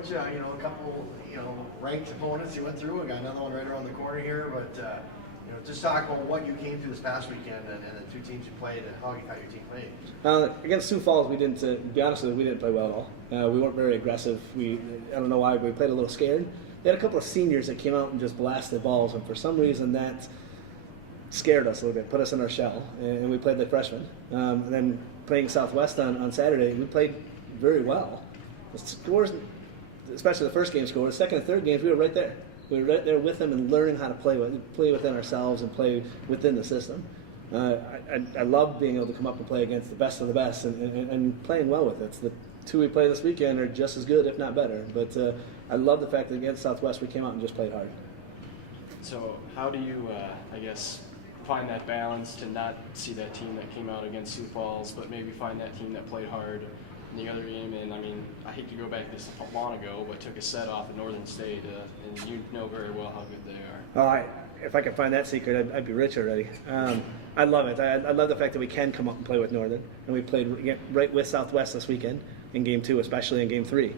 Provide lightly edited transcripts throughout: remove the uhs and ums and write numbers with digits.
Coach. A couple, ranked opponents you went through. We got another one right around the corner here, but just talk about what you came through this past weekend and the two teams you played and how you thought your team played. Against Sioux Falls, we didn't. To be honest with you, we didn't play well at all. We weren't very aggressive. I don't know why, but we played a little scared. They had a couple of seniors that came out and just blasted balls, and for some reason that scared us a little bit, put us in our shell, and we played like freshmen. And then playing Southwest on Saturday, we played very well. The scores, especially the first game score, the second and third games, we were right there. We were right there with them and learning how to play within ourselves and play within the system. I love being able to come up and play against the best of the best and playing well with it. The two we play this weekend are just as good, if not better. But I love the fact that against Southwest we came out and just played hard. So how do you, find that balance to not see that team that came out against Sioux Falls, but maybe find that team that played hard in the other game? And I hate to go back this long ago, but took a set off at Northern State, and you know very well how good they are. If I could find that secret, I'd be rich already. I love it. I love the fact that we can come up and play with Northern, and we played right with Southwest this weekend in Game 2, especially in Game 3.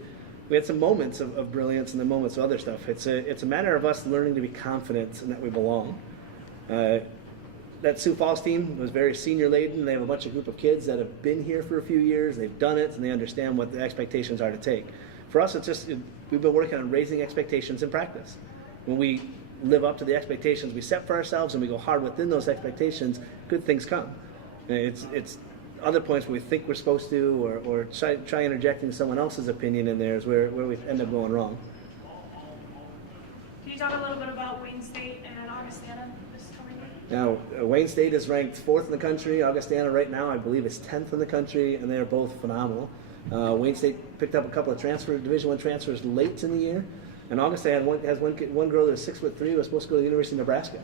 We had some moments of brilliance and then moments of other stuff. It's a matter of us learning to be confident and that we belong. That Sioux Falls team was very senior laden. They have a bunch of group of kids that have been here for a few years. They've done it, and they understand what the expectations are to take. For us, we've been working on raising expectations in practice. When we live up to the expectations we set for ourselves and we go hard within those expectations, good things come. It's other points where we think we're supposed to or try interjecting someone else's opinion in there is where we end up going wrong. Can you talk a little bit about Wayne State and Augustana this coming week? Now, Wayne State is ranked 4th in the country. Augustana right now, I believe, is 10th in the country, and they are both phenomenal. Wayne State picked up a couple of Division I transfers late in the year, and Augustana has one girl that is 6'3", who was supposed to go to the University of Nebraska.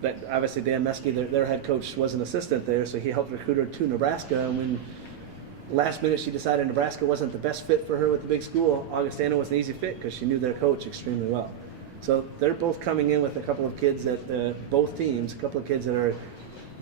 But obviously Dan Meskey, their head coach, was an assistant there, so he helped recruit her to Nebraska. And when last minute she decided Nebraska wasn't the best fit for her with the big school, Augustana was an easy fit because she knew their coach extremely well. So they're both coming in with a couple of kids that both teams, a couple of kids that are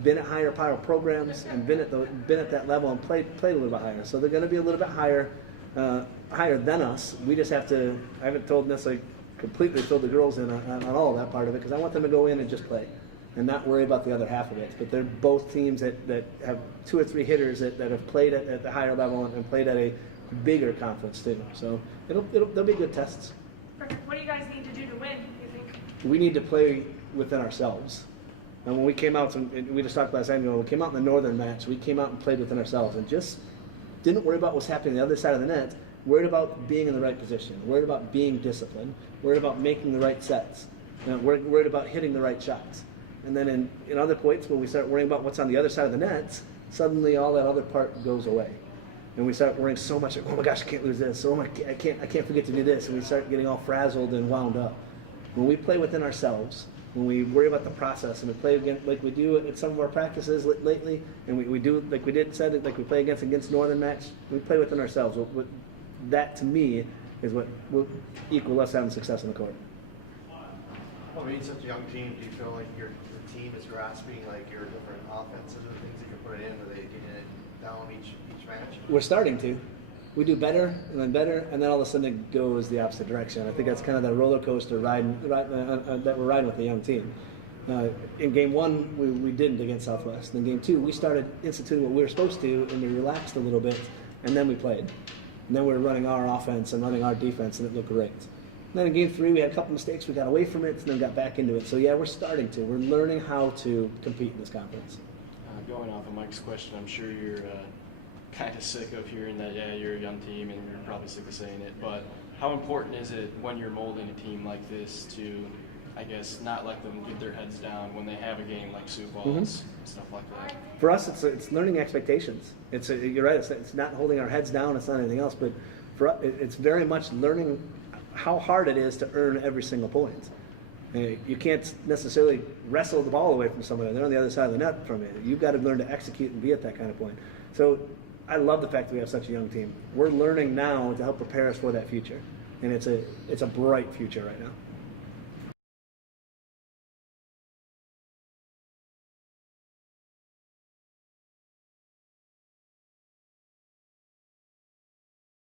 been at higher power programs and been at that level and played a little bit higher. So they're going to be a little bit higher than us. We just have to. I haven't necessarily completely filled the girls in on all of that part of it because I want them to go in and just play and not worry about the other half of it. But they're both teams that have 2 or 3 hitters that have played at the higher level and played at a bigger conference too. So they'll be good tests. Perfect. What do you guys need to do to win, do you think? We need to play within ourselves. And when we came out, and we just talked last time, when we came out in the Northern match, we came out and played within ourselves and just didn't worry about what's happening on the other side of the net. Worried about being in the right position. Worried about being disciplined. Worried about making the right sets. Worried about hitting the right shots. And then in other points, when we start worrying about what's on the other side of the net, suddenly all that other part goes away. And we start worrying so much, oh my gosh, I can't lose this. Oh my, I can't forget to do this. And we start getting all frazzled and wound up. When we play within ourselves, when we worry about the process and we play again like we do at some of our practices lately, and we do like we we play against Northern match, we play within ourselves. That to me is what will equal us having success on the court. Well, being such a young team, do you feel like your team is grasping like your different offenses and things that you put it in? Are they getting it down each match? We're starting to. We do better, and then all of a sudden it goes the opposite direction. I think that's kind of the roller coaster ride that we're riding with the young team. In Game 1, we didn't against Southwest. In Game 2, we started instituting what we were supposed to, and we relaxed a little bit, and then we played. And then we were running our offense and running our defense, and it looked great. And then in Game 3, we had a couple mistakes. We got away from it, and then got back into it. So yeah, we're starting to. We're learning how to compete in this conference. Going off of Mike's question, I'm sure you're kind of sick of hearing that, yeah, you're a young team, and you're probably sick of saying it. But how important is it when you're molding a team like this to, I guess, not let them get their heads down when they have a game like Sioux Falls, stuff like that? For us, it's learning expectations. You're right. It's not holding our heads down. It's not anything else. But for us, it's very much learning how hard it is to earn every single point. You can't necessarily wrestle the ball away from somebody. They're on the other side of the net from it. You've got to learn to execute and be at that kind of point. So I love the fact that we have such a young team. We're learning now to help prepare us for that future, and it's a bright future right now.